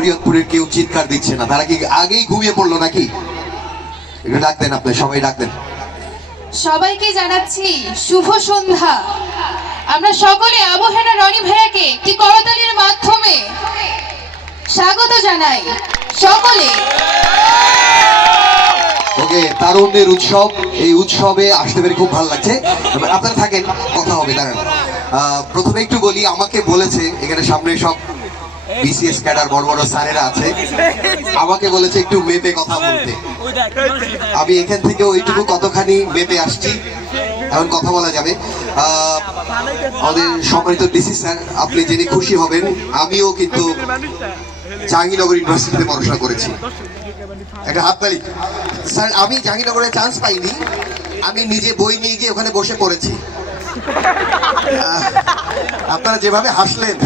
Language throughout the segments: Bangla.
শরীয়তপুরের কেউ চিৎকার দিচ্ছে না। তারা কি আগেই ঘুমিয়ে পড়ল নাকি? একটু ডাক দেন আপনি সবাই ডাক দেন। সবাইকে জানাচ্ছি শুভ সন্ধ্যা। আমরা সকলে আবহেনা রনি ভাইয়াকে একটি করতালির মাধ্যমে স্বাগত জানাই সকলে। ওকে তারুণ্যের উৎসব এই উৎসবে আসতে পেরে খুব ভালো লাগছে। আপনারা থাকেন কথা হবে দাঁড়ান। প্রথমে একটু বলি আমাকে বলেছে এখানে সামনে সব বিসিএস ক্যাডার বড় বড় স্যারেরা আছে। আমাকে বলেছে একটু মেপে কথা বলতে। আমি এখান থেকে ওইটুকু কতখানি মেপে আসছি, এখন কথা বলা যাবে। আমাদের সম্মানিত ডিসি স্যার, আপনি জেনে খুশি হবেন, আমিও কিন্তু জাহাঙ্গীরনগর ইউনিভার্সিটিতে পড়াশোনা করেছি। একটা হাততালি। স্যার, আমি জাহাঙ্গীরনগরে চান্স পাইনি। আমি নিজে বই নিয়ে গিয়ে ওখানে বসে পড়েছি। আপনারা যেভাবে হাসলেন,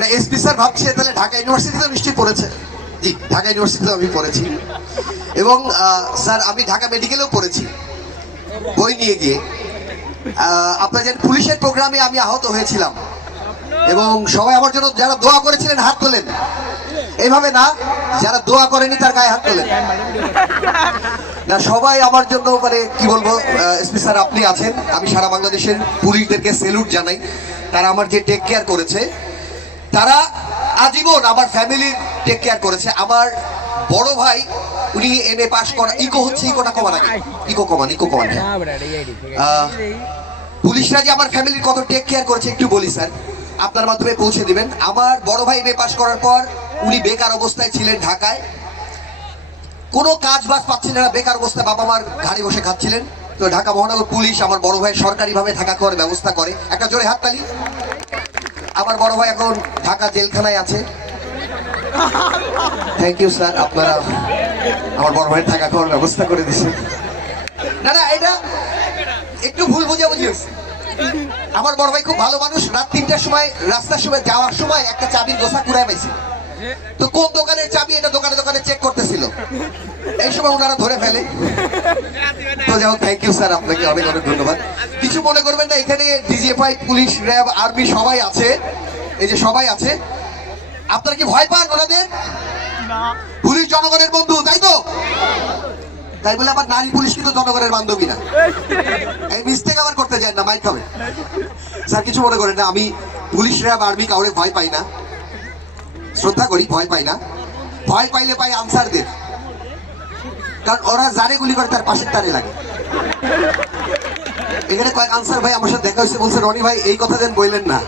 না, এসপি স্যার ভাবছে, তাহলে ঢাকা ইউনিভার্সিটিতে নিশ্চয়ই পড়েছে। জি, ঢাকা ইউনিভার্সিটিতে আমি পড়েছি। এবং স্যার, আমি ঢাকা মেডিকেলেও পড়েছি। বই নিয়ে গিয়ে। আপনার জানেন পুলিশের প্রোগ্রামে আমি আহত হয়েছিলাম। এবং সবাই আমার জন্য যারা দোয়া করেছিলেন, হাত তোলেন। এইভাবে না, যারা দোয়া করেনি, তার গায়ে হাত তোলেন। না, সবাই আমার জন্য মানে কি বলব এসপি স্যার আপনি আছেন। আমি সারা বাংলাদেশের পুলিশদেরকে সেলুট জানাই। তারা আমার যে টেক কেয়ার করেছে, তারা আজীবন আমার ফ্যামিলির টেক কেয়ার করেছে। আমার বড় ভাই, উনি এম এ পাস করা ইকো হচ্ছে ইকোটা কমান ইকো কমান ইকো কমান পুলিশরা যে আমার ফ্যামিলির কত টেক কেয়ার করেছে, একটু বলি, স্যার। আপনার মাধ্যমে পৌঁছে দিবেন। আমার বড় ভাই এম এ পাস করার পর, উনি বেকার অবস্থায় ছিলেন ঢাকায়। কোনো কাজ বাজ পাচ্ছিলেন না বেকার অবস্থায় বাবা মার ঘাড়ি বসে খাচ্ছিলেন। তো ঢাকা মহানগর পুলিশ আমার বড় ভাই সরকারিভাবে থাকা খাওয়ার ব্যবস্থা করে। একটা জোরে হাততালি আমার বড় ভাই এখন ঢাকা জেলখানায় আছে। থ্যাংক ইউ স্যার আপনারা আমার বড় ভাইয়ের থাকা খাওয়ার ব্যবস্থা করে দিয়েছেন। না না, এটা একটু ভুল বোঝাবুঝি হয়েছে। আমার বড় ভাই খুব ভালো মানুষ। রাত তিনটার সময়, রাস্তার সময়, যাওয়ার সময় একটা চাবির গোসা কুড়ায় পাইছে। তো কোন দোকানের চাবি এটা দোকানে দোকানে চেক করতেছিল। এই সময় ওনারা ধরে ফেলে। তো যাই হোক থ্যাংক ইউ স্যার আপনাকে অনেক অনেক ধন্যবাদ। কিছু মনে করবেন না এখানে ডিজিএফআই পুলিশ র্যাব আর্মি সবাই আছে। এই যে সবাই আছে। আপনারা কি ভয় পান ওনাদের? পুলিশ জনগণের বন্ধু তাই তো? তাই বলে আমার নারী পুলিশ কিন্তু জনগণের বান্ধবী না। এই মিস্টেক আবার করতে যায় না মাইক খাবে স্যার কিছু মনে করেন না আমি পুলিশ র্যাব আর্মি কাউরে ভয় পাই না। শ্রদ্ধা করি, ভয় পাই না। ভয় পাইলে পাই আনসারদের। কারণ ওরা যারে গুলি করে, তার পাশের তারে লাগে। এখানে কয়েক আনসার ভাই আমার সাথে দেখা হয়েছে, বলছে, রনি ভাই, এই কথা যেন বললেন না।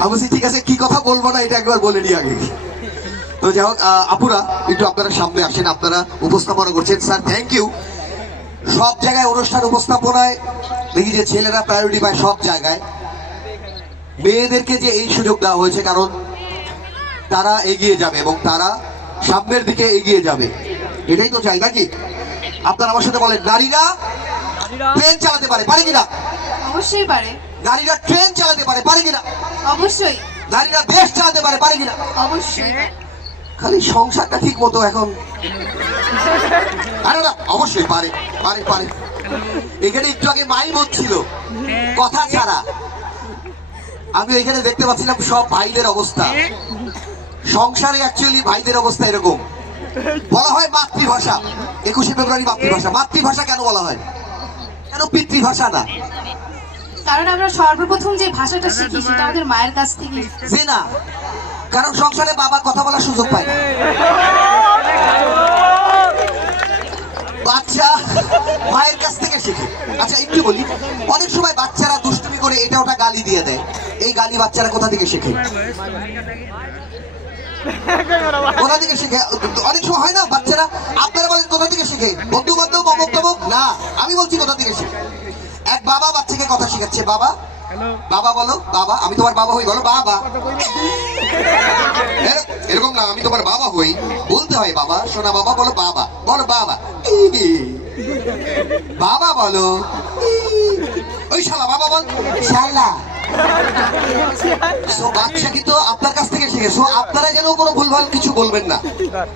আমি বলছি, ঠিক আছে, কি কথা বলব না, এটা একবার বলে নি আগে। তো যাই হোক আপুরা, একটু আপনারা সামনে আসেন, আপনারা উপস্থাপনা করছেন। স্যার থ্যাংক ইউ সব জায়গায় অনুষ্ঠান উপস্থাপনায়, দেখি যে ছেলেরা প্রায়োরিটি পায় সব জায়গায়। মেয়েদেরকে যে এই সুযোগ দেওয়া হয়েছে, কারণ তারা এগিয়ে যাবে এবং তারা সামনের দিকে এগিয়ে যাবে। এটাই তো চাই নাকি? আপনারা আমার সাথে বলেন নারীরা ট্রেন চালাতে পারে পারে কিনা? অবশ্যই পারে। নারীরা ট্রেন চালাতে পারে পারে কিনা? অবশ্যই। নারীরা দেশ চালাতে পারে পারে কিনা? অবশ্যই। খালি সংসারটা ঠিক মতো এখন আরে না? অবশ্যই পারে পারে পারে। এখানে একটু আগে মাইম হচ্ছিল কথা ছাড়া। আমি এখানে দেখতে পাচ্ছিলাম সব ভাইদের অবস্থা। সংসারে অ্যাকচুয়ালি ভাইদের অবস্থা এরকম। বলা হয় মাতৃভাষা। একুশে ফেব্রুয়ারি মাতৃভাষা। মাতৃভাষা কেন বলা হয়? কেন পিতৃভাষা না? কারণ আমরা সর্বপ্রথম যে ভাষাটা শিখি সেটা আমাদের মায়ের কাছ থেকে। যে না। কারণ সংসারে বাবা কথা বলার সুযোগ পায় না। বাচ্চা মায়ের কাছ থেকে শেখে। আচ্ছা একটু বলি। অনেক সময় বাচ্চারা দুষ্টুমি করে এটা ওটা গালি দিয়ে দেয়। এই গালি বাচ্চারা কোথা থেকে শেখে? কোথা থেকে শেখে অনেক সময় হয় না বাচ্চারা? আপনারা বলেন কোথা থেকে শেখে। বন্ধু বান্ধব অমুক তমুক না আমি বলছি কোথা থেকে শেখে। এক বাবা বাচ্চাকে কথা শেখাচ্ছে বাবা। বাবা বলো বাবা আমি তোমার বাবা হই বলো বাবা। এরকম না আমি তোমার বাবা হই। বলতে হয় বাবা সোনা বাবা বলো বাবা বলো বাবা। বাবা বলো ওই শালা বাবা বল। শালা। So, বাচ্চা কিন্তু আপনার কাছ থেকে শিখে। So, আপনারা যেন কোনো ভুলভাল কিছু বলবেন না।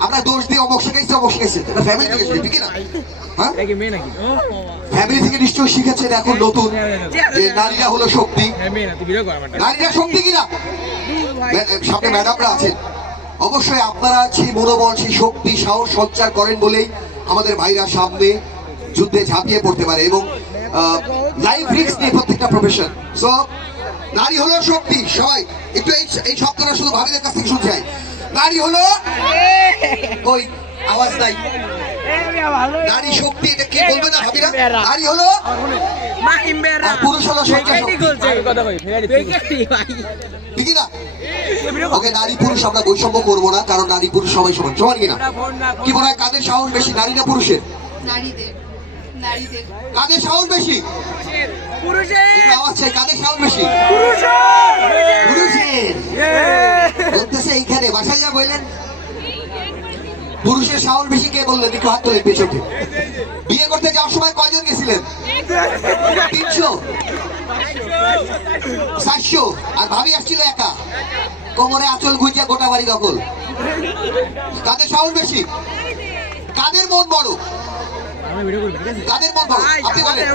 আমরা দোষ দিয়ে অমুক শিখাইছি অমুক শিখাইছি। এটা ফ্যামিলি থেকে শিখে ঠিক না? হ্যাঁ? নাকি মেয়ে নাকি? ফ্যামিলি থেকে নিশ্চয়ই শিখেছেন এখন নতুন যে নারীরা হলো শক্তি। হ্যাঁ নারীরা শক্তি কিনা সামনে ম্যাডামরা আছেন। অবশ্যই আপনারা সেই মনোবল সেই শক্তি সাহস সঞ্চার করেন বলেই আমাদের ভাইরা সামনে যুদ্ধে ঝাঁপিয়ে পড়তে পারে এবং লাইফ নিয়ে প্রত্যেকটা প্রফেশন সো নারী হলো শক্তি, সবাই। একটু এই এই শব্দটা শুধু ভাবিদের কাছ থেকে শুনতে নারী হলো ওই আওয়াজ নাই। নারী শক্তি, এটা কে বলবে না ভাবিরা? নারী হলো পুরুষ হলো না? ওকে, নারী পুরুষ আমরা বৈষম্য করব না, কারণ নারী পুরুষ সবাই সমান। সমান কিনা কি মনে হয় কাদের সাহস বেশি, নারী না পুরুষের? নারীদের। কাদের সাহস বেশি? একটু আওয়াজ কাদের সাহস বেশি? পুরুষের। বলতেছে এইখানে বাসায় যা বললেন। পুরুষের সাহস বেশি কে বললেন? একটু হাত তোলেন পেছনে বিয়ে করতে যাওয়ার সময় কয়জন গেছিলেন? তিনশো। চারশো। আর ভাবি আসছিল একা। কোমরে আঁচল গুঁজিয়া গোটা বাড়ি দখল। কাদের সাহস বেশি? কাদের মন বড়? কাদের মন বড়? আপনি বলেন।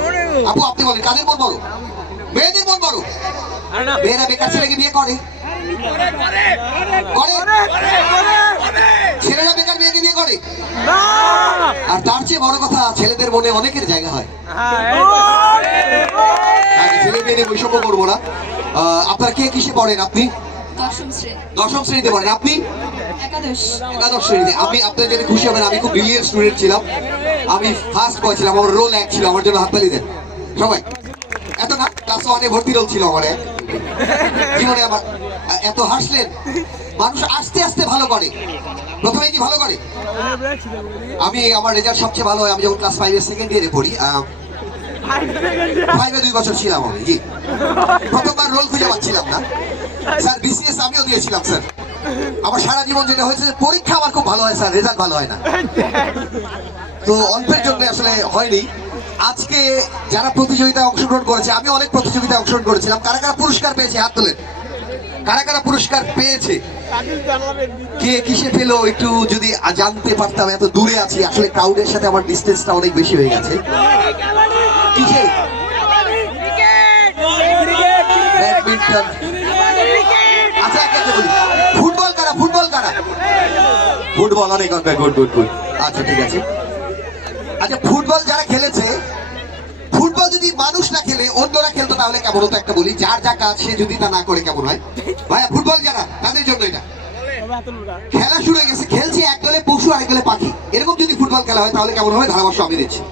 আপু আপনি বলেন কাদের মন বড়? মেয়েদের মন বড়? মেয়েরা বেকার ছেলেকে বিয়ে করে? করে? ছেলেরা বেকার মেয়েকে বিয়ে করে? আর তার চেয়ে বড় কথা ছেলেদের মনে অনেকের জায়গা হয়। আগে ছেলে মেয়েদের বৈষম্য করব না। আপনারা কে কিসে পড়েন আপনি? দশম শ্রেণীতে পড়েন। আপনি? একাদশ। একাদশ শ্রেণীতে। আমি আপনার জন্য খুশি হবেন। আমি খুব ব্রিলিয়েন্ট স্টুডেন্ট ছিলাম। আমি ফার্স্ট বয় ছিলাম আমার রোল এক ছিল, আমার জন্য হাত হাততালি দেন। সবাই। এত না ক্লাস ওয়ানে ভর্তি রোল ছিল আমার এক। জীবনে আমার এত হাসলেন। মানুষ আস্তে আস্তে ভালো করে। প্রথমে কি ভালো করে? আমি আমার রেজাল্ট সবচেয়ে ভালো হয়, আমি যখন ক্লাস ফাইভের সেকেন্ড ইয়ারে পড়ি ফাইভে দুই বছর ছিলাম আমি, জি। প্রথমবার রোল খুঁজে পাচ্ছিলাম না। স্যার বিসিএস আমিও দিয়েছিলাম, স্যার। আমার সারা জীবন যেটা হয়েছে পরীক্ষা আমার খুব ভালো হয়, স্যার রেজাল্ট ভালো হয় না। তো অল্পের জন্য আসলে হয়নি। আজকে যারা প্রতিযোগিতায় অংশগ্রহণ করেছে, আমি অনেক প্রতিযোগিতায় অংশগ্রহণ করেছিলাম। কারা কারা পুরস্কার পেয়েছে? হাত তোলেন। কারা কারা পুরস্কার পেয়েছে? কে কিসে পেল একটু যদি জানতে পারতাম, এত দূরে আছি। আসলে ক্রাউডের সাথে আমার ডিস্টেন্সটা অনেক বেশি হয়ে গেছে। কিসে? ব্যাডমিন্টন। আচ্ছা একটা বলি ফুটবল কারা? ফুটবল কারা? ফুটবল, অনেক অনেক, গুড গুড গুড। আচ্ছা ঠিক আছে। আচ্ছা ফুটবল যারা খেলেছে, ফুটবল যদি মানুষ না খেলে, অন্যরা খেলতো, তাহলে কেমন হতো একটা বলি? যার যা কাজ, সে যদি তা না করে, কেমন হয়? ভাইয়া, ফুটবল যারা, তাদের জন্য এটা। খেলা শুরু হয়ে গেছে, খেলছে এক দলে পশু, আরেক দলে পাখি। এরকম যদি ফুটবল খেলা হয়, তাহলে কেমন হবে? ধারাভাষ্য আমি দিচ্ছি।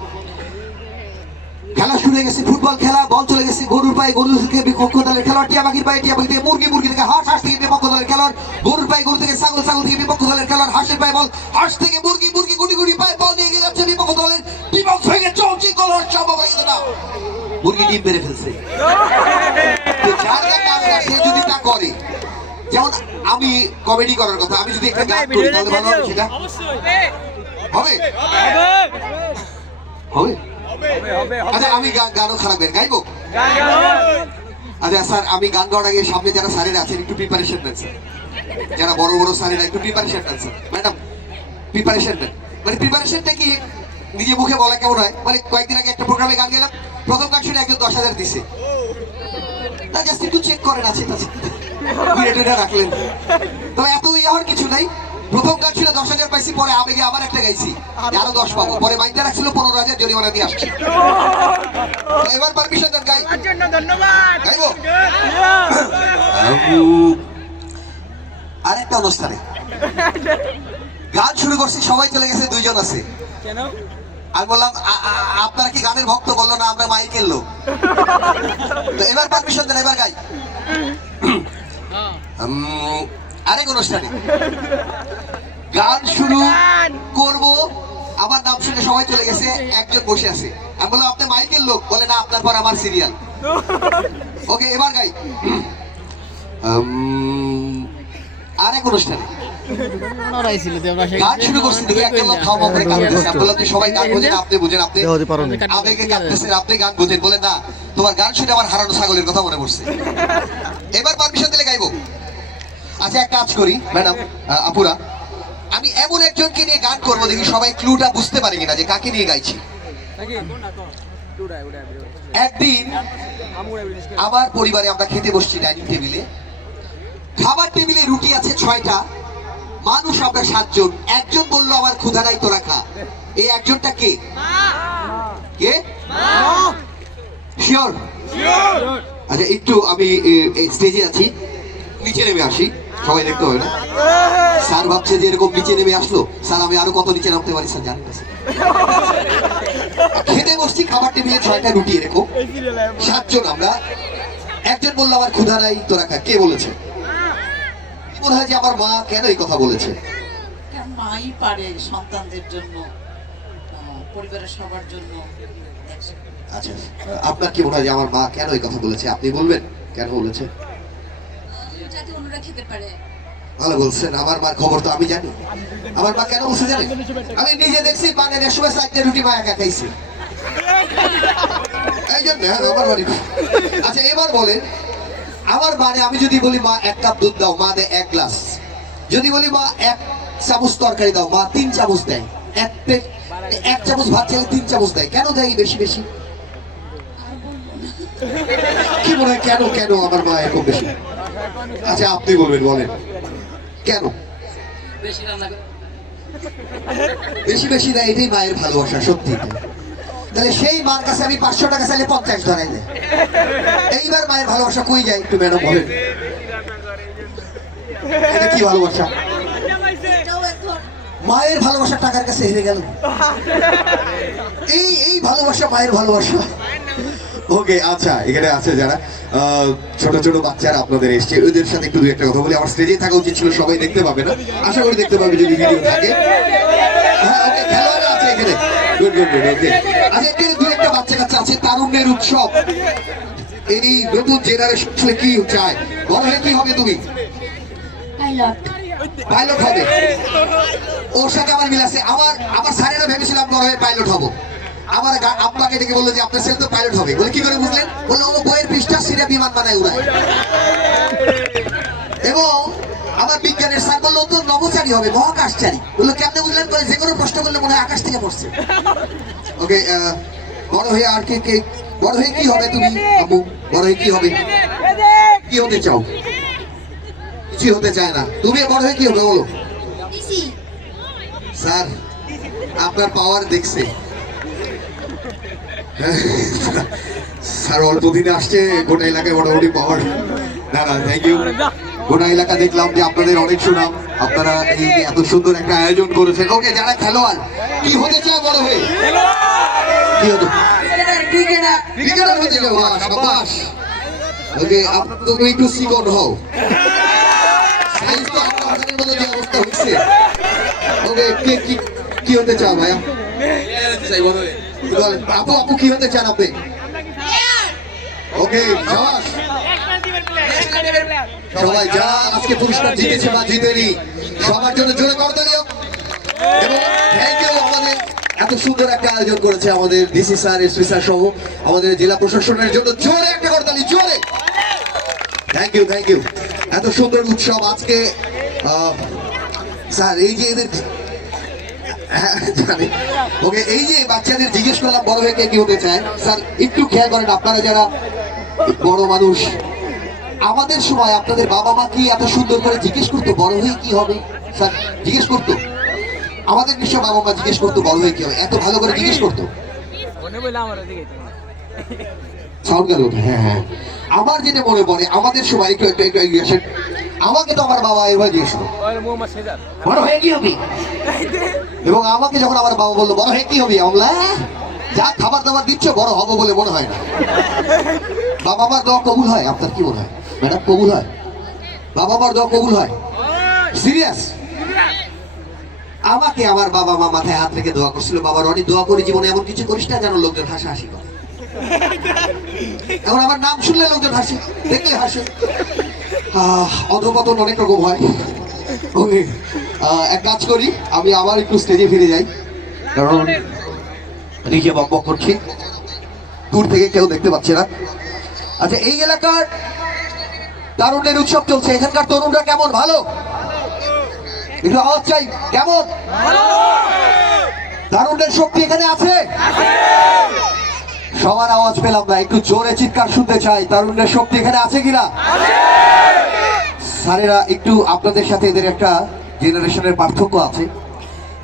খেলা শুরু হয়ে গেছে, ফুটবল খেলা, বল চলে গেছে, গরুর পায়ে গরু থেকে বিপক্ষ দলের খেলোয়াড়, টিয়া পাখির পায়ে টিয়া পাখি মুরগি মুরগি থেকে হাঁস হাঁস থেকে বিপক্ষ দলের খেলোয়াড়, গরুর পায়ে গরু থেকে ছাগল ছাগল থেকে বিপক্ষ দলের খেলোয়াড়, হাঁসের পায়ে বল, হাঁস থেকে মুরগি মুরগি গুটি পায়ে বল নিয়ে যাচ্ছে বিপক্ষ দলের। বিপক্ষ ভেঙে চলছে সম্ভব হয়ে না। মুরগি ডিম মেরে ফেলছে। সে যদি তা করে, যেমন আমি কমেডি করার কথা, আমি যদি একটা গান করি, তাহলে ভালো হবে সেটা? হবে? হবে? আচ্ছা আমি গানও খারাপ গাই, গাইবো? আচ্ছা স্যার, আমি গান গাওয়ার আগে সামনে যারা স্যারেরা আছেন, একটু প্রিপারেশন নেন, স্যার। যারা বড় বড় স্যারেরা, একটু প্রিপারেশন নেন, স্যার। ম্যাডাম প্রিপারেশন নেন। মানে প্রিপারেশনটা কি নিজে মুখে বলা কেমন হয়? মানে কয়েকদিন আগে একটা প্রোগ্রামে গান গেলাম প্রথম গান শুনে একজন দশ হাজার দিছে। তা জাস্ট একটু চেক করেন আছে আছে রাখলেন। তবে এত ইয়ে হওয়ার কিছু নাই। প্রথম গান ছিল দশ হাজার পাইছি পরে আবেগে আবার একটা গাইছি। আরও দশ পাবো। পরে মাইন্ডে রাখছিল পনেরো হাজার জরিমানা দিয়ে আসছি। এবার পারমিশন দেন গাই। গাইবো? আরেকটা অনুষ্ঠানে। গান শুরু করছি সবাই চলে গেছে দুইজন আছে। আমি বললাম আ- আ- আপনারা কি গানের ভক্ত? বলল না আমরা মাইকের লোক। তো এবার পারমিশন দেন এবার গাই। আরেক অনুষ্ঠানে। গান শুরু করব। আমার নাম শুনে সবাই চলে গেছে একজন বসে আছে। আমি বললাম আপনি মাইকের লোক? বলে না আপনার পর আমার সিরিয়াল। ওকে এবার গাই। উম, আরেক অনুষ্ঠানে। গান শুরু করছি দেখি একটা লোক খাওয়া করে কাঁদতেছে আমি বললাম যে সবাই গান বোঝেন আপনি বুঝেন আপনি হতে পারো না। আবেগে কাঁদতেছেন আপনি গান বোঝেন বলে না তোমার গান শুনে আমার হারানো ছাগলের কথা মনে পড়ছে। এবার পারমিশন দিলে গাইবো। আচ্ছা এক কাজ করি ম্যাডাম আপুরা। আমি এমন একজনকে নিয়ে গান করব দেখি সবাই ক্লুটা বুঝতে পারে কিনা যে কাকে নিয়ে গাইছি। একদিন আমার পরিবারে আমরা খেতে বসছি ডাইনিং টেবিলে। খাবার টেবিলে রুটি আছে ছয়টা মানুষ আমরা সাতজন। একজন বলল, আমার ক্ষুধা নাই তোরা খা এই একজনটা কে? কে? শিওর? আচ্ছা একটু আমি স্টেজে আছি। নিচে নেমে আসি। সবাই দেখতে হবে না? স্যার ভাবছে যে এরকম নিচে নেমে আসলো। স্যার, আমি আরও কত নিচে নামতে পারি, স্যার জানেন না খেতে বসছি, খাবার টেবিলে ছয়টা রুটি এরকম। সাতজন আমরা। একজন বলল, আমার ক্ষুধা নাই তোরা খা কে বলেছে? মনে হয় যে আমার মা কেন এই কথা বলেছে? মাই পারে সন্তানদের জন্য পরিবারের সবার জন্য আচ্ছা আপনার কি মনে হয় যে আমার মা কেন এই কথা বলেছে? আপনি বলবেন কেন বলেছে? যাতে অন্যরা খেতে পারে। ভালো বলছেন আমার মার খবর তো আমি জানি। আমার মা কেন বলছে জানেন? আমি নিজে দেখছি পানের সময় চারটে রুটি মা একা খাইছে এই জন্য হ্যাঁ, আমার বাড়ি আচ্ছা এবার বলেন আমার মানে আমি যদি বলি মা এক কাপ দুধ দাও। মা দেয় এক গ্লাস। যদি বলি মা এক চামচ তরকারি দাও। মা তিন চামচ দেয়। এক প্লেট এক চামচ ভাত চাইলে তিন চামচ দেয়। কেন দেয় বেশি বেশি? কি মনে হয় কেন কেন আমার মা এরকম বেশি? আচ্ছা আপনি বলবেন বলেন। কেন? বেশি বেশি বেশি দেয় এটাই মায়ের ভালোবাসা সত্যি। তাহলে সেই মার কাছে আমি পাঁচশো টাকা চাইলে পঞ্চাশ ধরাই দেয় এইবার মায়ের ভালোবাসা কই যায় একটু ম্যাডাম বলেন। কি ভালোবাসা? মায়ের ভালোবাসা টাকার কাছে হেরে গেল। এই এই ভালোবাসা মায়ের ভালোবাসা। ওকে আচ্ছা এখানে আছে যারা ছোট ছোট বাচ্চারা আপনাদের এসছে। ওদের সাথে একটু দু একটা কথা বলি। আমার স্টেজে থাকা উচিত ছিল, সবাই দেখতে পাবে না। আশা করি দেখতে পাবে যদি ভিডিও থাকে। হ্যাঁ ওকে খেলোয়াড় এখানে। গুড গুড গুড ওকে আচ্ছা এখানে দু একটা বাচ্চা কাচ্চা আছে তারুণ্যের উৎসব। এই নতুন জেনারেশন আসলে কি চায়? বড় হয়ে কি হবে তুমি? পাইলট পাইলট হবে। ওর সাথে আমার মিল আছে। আমার আমার স্যারেরা ভেবেছিলাম বড় হয়ে পাইলট হব। আমার আব্বাকে ডেকে বলল যে আপনার ছেলে তো পাইলট হবে। বলে কি করে বুঝলেন? বলল ও বইয়ের পৃষ্ঠা সিরে বিমান বানায় উড়ায়। এবং আমার বিজ্ঞানের স্যার বলল তো নভোচারী হবে মহাকাশচারী। বলল কেমনে বুঝলেন? বলে যে কোনো প্রশ্ন করলে মনে হয় আকাশ থেকে পড়ছে। ওকে বড় হয়ে আর কে কে বড় হয়ে কি হবে তুমি আম্মু বড় হয়ে কি হবে? কি হতে চাও? কিছু হতে চায় না। তুমি বড় হয়ে কি হবে বলো? স্যার আপনার পাওয়ার দেখছে। স্যার অল্প দিনে আসছে গোটা এলাকায় মোটামুটি পাওয়ার। না না থ্যাংক ইউ গোটা এলাকা দেখলাম যে আপনাদের অনেক সুনাম। আপনারা এই এত সুন্দর একটা আয়োজন করেছেন। ওকে যারা খেলোয়াড় কি হতে চায় বড় হয়ে কি হতে ক্রিকেটার হতে চাও বাহ, সাবাস। ওকে তুমি একটু হও। তো যে অবস্থা হচ্ছে। ওকে কে কি কি হতে চাও ভাইয়া? আপু আপু কি হতে চান আপনি? ওকে সাবাস। সবাই যারা আজকে পুরস্কার জিতেছে বা জিতেনি সবার জন্য জোরে করতালি এবং থ্যাংক ইউ আমাদের এত সুন্দর একটা আয়োজন করেছে আমাদের ডিসি স্যার এসপি স্যার সহ আমাদের জেলা প্রশাসনের জন্য জোরে একটা করতালি জোরে। থ্যাংক ইউ থ্যাংক ইউ এত সুন্দর উৎসব আজকে আহ, স্যার এই যে এদের হ্যাঁ, ওকে এই যে বাচ্চাদের জিজ্ঞেস করলাম বড় হয়ে কে কি হতে চায়? স্যার একটু খেয়াল করেন আপনারা যারা বড় মানুষ আমাদের সময় আপনাদের বাবা মা কি এত সুন্দর করে জিজ্ঞেস করতো বড় হয়ে কি হবে? স্যার জিজ্ঞেস করতো। আমাদের নিশ্চয় বাবা মা জিজ্ঞেস করতো বড় হয়ে কি হবে? এত ভালো করে জিজ্ঞেস করতো। সাউন্ড গেল হ্যাঁ হ্যাঁ। আমার যেটা মনে পড়ে আমাদের সময় একটু একটু একটু এগিয়ে আসেন। আমাকে তো আমার বাবা এবার জিজ্ঞেস করতো। বড় হয়ে কি হবি? এবং আমাকে যখন আমার বাবা বলল বড় হয়ে কি হবি? আমি বললাম, "আহ, যা খাবার দাবার দিচ্ছ বড় হব বলে মনে হয় না। বাবা মার দোয়া কবুল হয় আপনার কি মনে হয়? ম্যাডাম কবুল হয়। বাবা মার দোয়া কবুল হয়। সিরিয়াস আমাকে আমার বাবা মা মাথায় হাত রেখে দোয়া করছিল। বাবার অনেক দোয়া করি জীবনে এমন কিছু করিস না যেন লোকজন হাসাহাসি করে। এখন আমার নাম শুনলে লোকজন হাসে দেখলে হাসে। অধপতন অনেক রকম হয়। ওকে এক কাজ করি আমি আবার একটু স্টেজে ফিরে যাই। কারণ নিজে বক করছি। দূর থেকে কেউ দেখতে পাচ্ছে না। আচ্ছা এই এলাকার তারুণ্যের উৎসব চলছে। এখানকার তরুণরা কেমন? ভালো? একটু আওয়াজ চাই। কেমন? তারুণ্যের শক্তি এখানে আছে? সবার আওয়াজ পেলাম না। একটু জোরে চিৎকার শুনতে চাই। তারুণ্যের শক্তি এখানে আছে কিনা? স্যারেরা, একটু আপনাদের সাথে এদের একটা জেনারেশনের পার্থক্য আছে।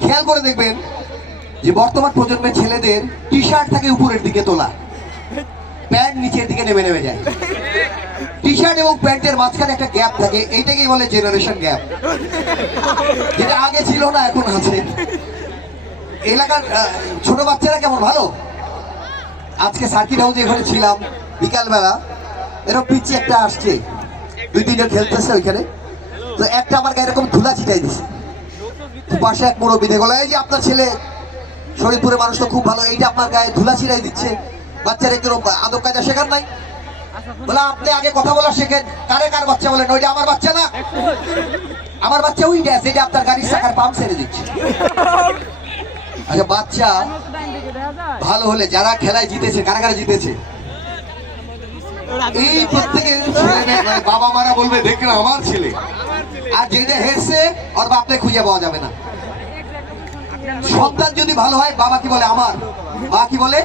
খেয়াল করে দেখবেন যে বর্তমান প্রজন্মের ছেলেদের টি শার্ট থাকে উপরের দিকে তোলা। প্যান্ট নিচের দিকে নেমে নেমে যায়। টি শার্ট এবং প্যান্টের মাঝখানে একটা গ্যাপ থাকে, এইটাকেই বলে জেনারেশন গ্যাপ যেটা আগে ছিল না, এখন আছে। এলাকার ছোট বাচ্চারা কেমন, ভালো? আজকে সার্কিট হাউসে এখানে ছিলাম, বিকালবেলা। এরকম পিচি একটা আসছে। দুই তিনজন খেলতেছে ওইখানে। তো একটা আমার গায়ে এরকম ধুলা ছিটাই দিছে। পাশে এক মুরব্বী দেখো এই যে আপনার ছেলে শরীরপুরের মানুষ তো খুব ভালো, এইটা আপনার গায়ে ধুলা ছিটাই দিচ্ছে। বাচ্চারা একটু আদব কাজা শেখার নাই? বলে, আপনি আগে কথা বলা শেখেন। কারে কার বাচ্চা বলেন? ওইটা আমার বাচ্চা না। আমার বাচ্চা ওইটা যেটা আপনার গাড়ির চাকার পাম্প ছেড়ে দিচ্ছে। আচ্ছা বাচ্চা ভালো হলে যারা খেলায় জিতেছে, কারা কারা জিতেছে? এই প্রত্যেকের বাবা মারা বলবে দেখেন আমার ছেলে। আর যেটা হেসে ওর বাপকে খুঁজে পাওয়া যাবে না। সন্তান যদি ভালো হয়, বাবা কি বলে? আমার। মা কি বলে?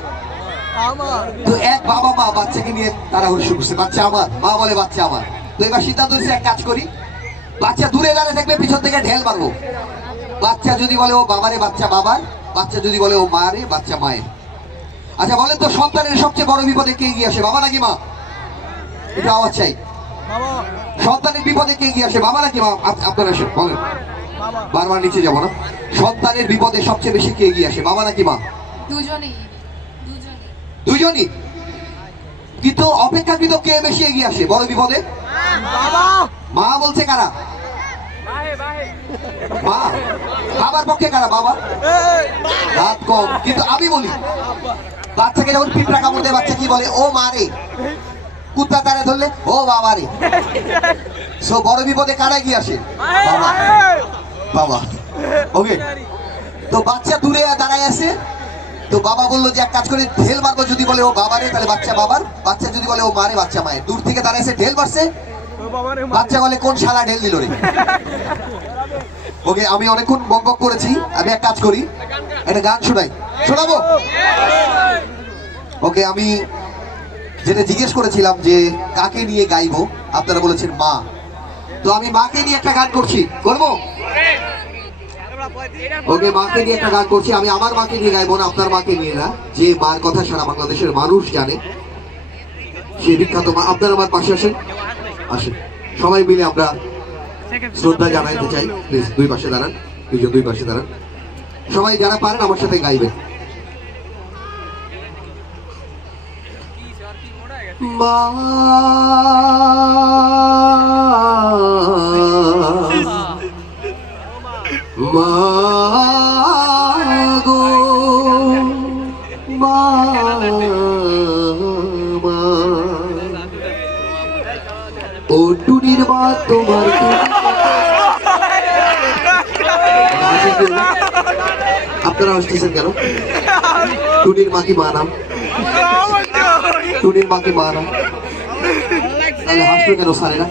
তো এক বাবা মা বাচ্চাকে নিয়ে তারা হলে শুরু করছে। বাচ্চা আমার মা বলে বাচ্চা আমার। তো এবার সিদ্ধান্ত হয়েছে এক কাজ করি। বাচ্চা দূরে দাঁড়িয়ে থাকবে পিছন থেকে ঢেল মারবো। বাচ্চা যদি বলে ও বাবারে বাচ্চা বাবার। বাচ্চা যদি বলে ও মারে বাচ্চা মায়ের। আচ্ছা বলেন তো সন্তানের সবচেয়ে বড় বিপদে কে এগিয়ে আসে? বাবা নাকি মা? এটা আওয়াজ চাই। সন্তানের বিপদে কে এগিয়ে আসে? বাবা নাকি মা? আপ- আপনারা আসেন বলেন। বারবার নিচে যাব না। সন্তানের বিপদে সবচেয়ে বেশি কে এগিয়ে আসে? বাবা নাকি মা? দুজনেই। দুজনেই। কিন্তু অপেক্ষাকৃত কে বেশি এগিয়ে আসে? বড় বিপদে। মা বলছে কারা? মা। বাবার পক্ষে কারা? বাবা। রাত কম। কিন্তু আমি বলি বাচ্চাকে যখন পিঁপড়া কামড় দেয় বাচ্চা কি বলে? ও মা রে। কুত্তা তারে ধরলে ও বাবা রে। সো বড় বিপদে কারা এগিয়ে আসে? বাবা। বাবা। ওকে তো বাচ্চা দূরে দাঁড়ায় আছে। তো বাবা বলল যে, এক কাজ করে, ঢেল মারবো যদি বলে ও বাবারে, তাহলে বাচ্চা বাবার, বাচ্চা যদি বলে ও মারে, বাচ্চা মায়ের। দূর থেকে তারা এসে ঢেল মারছে। বাচ্চা বলে, কোন শালা ঢেল দিল রে? ওকে, আমি অনেকক্ষণ বক বক করেছি, আমি এক কাজ করি। একটা গান শোনাই। শোনাবো? ওকে, আমি যেটা জিজ্ঞেস করেছিলাম যে, কাকে নিয়ে গাইবো, আপনারা বলেছেন মা। তো আমি মাকে নিয়ে একটা গান করছি। করব? ওকে মাকে নিয়ে একটা গান করছি আমি আমার মাকে নিয়ে গাইবো না আপনার মাকে নিয়ে না। যে মার কথা সারা বাংলাদেশের মানুষ জানে সে বিখ্যাত মা আপনারা আমার পাশে আসেন। আসেন। সবাই মিলে আমরা শ্রদ্ধা জানাইতে চাই। প্লিজ দুই পাশে দাঁড়ান দুইজন দুই পাশে দাঁড়ান। সবাই যারা পারেন আমার সাথে গাইবেন। মা মা তোমার আপনারা আসতেছেন কেন? টুনির মা কি মা নাম? টুনির মা কি মা নাম? তাহলে হাসলো কেন সারেরা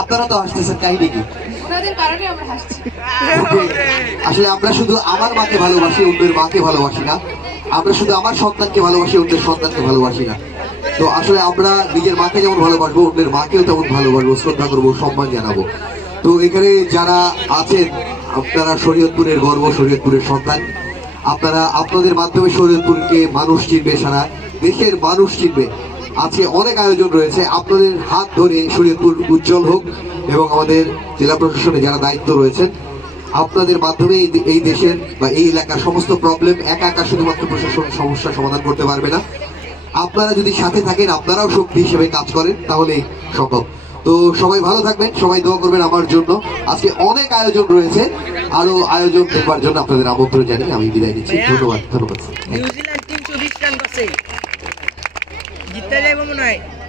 আপনারা তো হাসতেছেন কাহিনী কি? আসলে আমরা শুধু আমার মাকে ভালোবাসি অন্যের মাকে ভালোবাসি না। আমরা শুধু আমার সন্তানকে ভালোবাসি অন্যের সন্তানকে ভালোবাসি না। তো আসলে আমরা নিজের মাকে যেমন ভালোবাসবো, অন্যের মাকেও তেমন ভালোবাসবো, শ্রদ্ধা করব, সম্মান জানাব। তো এখানে যারা আছেন, আপনারা শরীয়তপুরের গর্ব, শরীয়তপুরের সন্তান। আপনারা আপনাদের মাধ্যমে শরীয়তপুরকে মানুষ চিনবে সারা, দেশের মানুষ চিনবে। আজকে অনেক আয়োজন রয়েছে, আপনাদের হাত ধরে শরীয়তপুর উজ্জ্বল হোক এবং আমাদের জেলা প্রশাসনে যারা দায়িত্ব রয়েছেন, আপনাদের মাধ্যমে এই দেশের বা এই এলাকার সমস্ত প্রবলেম একা একা শুধুমাত্র প্রশাসন সমস্যা সমাধান করতে পারবে না। আপনারা যদি সাথে থাকেন আপনারাও শক্তি হিসেবে কাজ করেন তাহলে সম্ভব। তো সবাই ভালো থাকবেন সবাই দোয়া করবেন আমার জন্য। আজকে অনেক আয়োজন রয়েছে আরও আয়োজন দেখবার জন্য আপনাদের আমন্ত্রণ জানিয়ে আমি বিদায় নিচ্ছি। ধন্যবাদ ধন্যবাদ। মনে হয়।